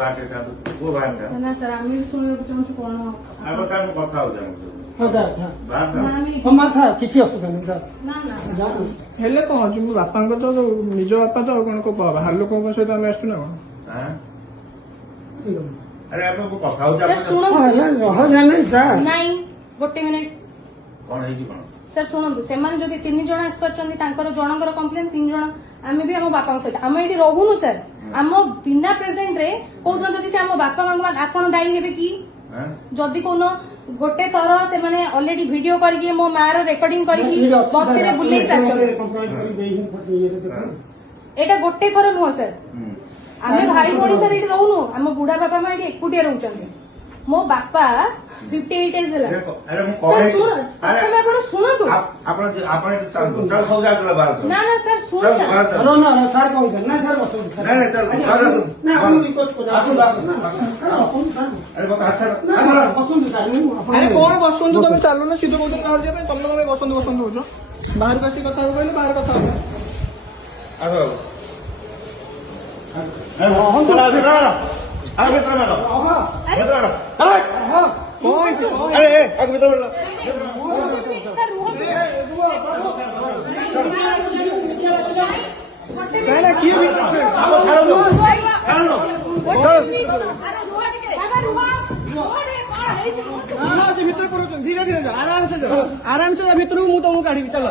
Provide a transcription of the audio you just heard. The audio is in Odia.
ବାହାରେ ଥାନ୍ତୁ ପୁଅ ବାହାରେ ଥାନ୍ତୁ ନା ସାର୍ ଆମେ ବି ଶୁଣିବାକୁ ଚାହୁଁଛୁ କଣ ଆମେ କାରଣ କଥା ହଉଛୁ ମା ସାର୍ କିଛି ଅସୁବିଧା ନାହିଁ ସାର୍। ନା ନା ହେଲେ କଣ ଅଛି ମୋ ବାପାଙ୍କ ତ ନିଜ ବାପା ତ ଆଉ କଣ ବାହାର ଲୋକଙ୍କ ସହିତ ଆମେ ଆସିଛୁ ନା କଣ? ଆରେ ଆମେ କଥା ହଉଛୁ ସାର୍ ଶୁଣନ୍ତୁ ନାଇଁ ଗୋଟେ ମିନିଟ୍ କଣ ହେଇଛି କଣ ସାର୍ ଶୁଣନ୍ତୁ ସେମାନେ ଯଦି 3 ଜଣ ଆସିପାରୁଛନ୍ତି ତାଙ୍କର ଜଣଙ୍କର କମ୍ପ୍ଲେନ 3 ଜଣ ଆମେ ବି ଆମ ବାପାଙ୍କ ସହିତ ଆମେ ଏଠି ରହୁନୁ ସାର୍ ଆମ ବିନା ପ୍ରେଜେଣ୍ଟ ରେ କୋଉଦିନ ଯଦି ସେ ଆମ ବାପା ମାଙ୍କୁ ଆପଣ ଦାୟୀ ହେବେ କି ଯଦି କୋଉନ ଗୋଟେ ଥର ସେମାନେ ଅଲରେଡି ଭିଡିଓ କରିକି ମୋ ମା ର ରେକର୍ଡିଂ କରିକି ବସ୍ତିରେ ବୁଲେଇ ସାରିଛନ୍ତି ଏଇଟା ଗୋଟେ ଥର ନୁହଁ ସାର୍ ଆମେ ଭାଇ ଭଉଣୀ ସାର୍ ଏଠି ରହୁନୁ ଆମ ବୁଢା ବାପା ମା ଏଠି ଏକୁଟିଆ ରହୁଛନ୍ତି ମୋ ବାପା 58 ଏଜ୍ ହେଲା ଆପଣ ଶୁଣନ୍ତୁ ନା ନା ସାର୍ ଶୁଣନ୍ତୁ କଣ ବସନ୍ତୁ ତମେ ଚାଲୁନ ସିଧା କହୁଛ କାହାର ଯିବା ପାଇଁ ତମେ ତମେ ବସନ୍ତୁ ବସନ୍ତୁ କହୁଛ ବାହାରକୁ ଆସିକି କଥା ହବ କହିଲେ ବାହାର କଥା ଭିତରେ ପଡୁଛନ୍ତି ଧୀରେ ଧୀରେ ଆରାମସେ ଆରାମସେ ଭିତରକୁ ମୁଁ ତମକୁ କାଢିବି ଚାଲ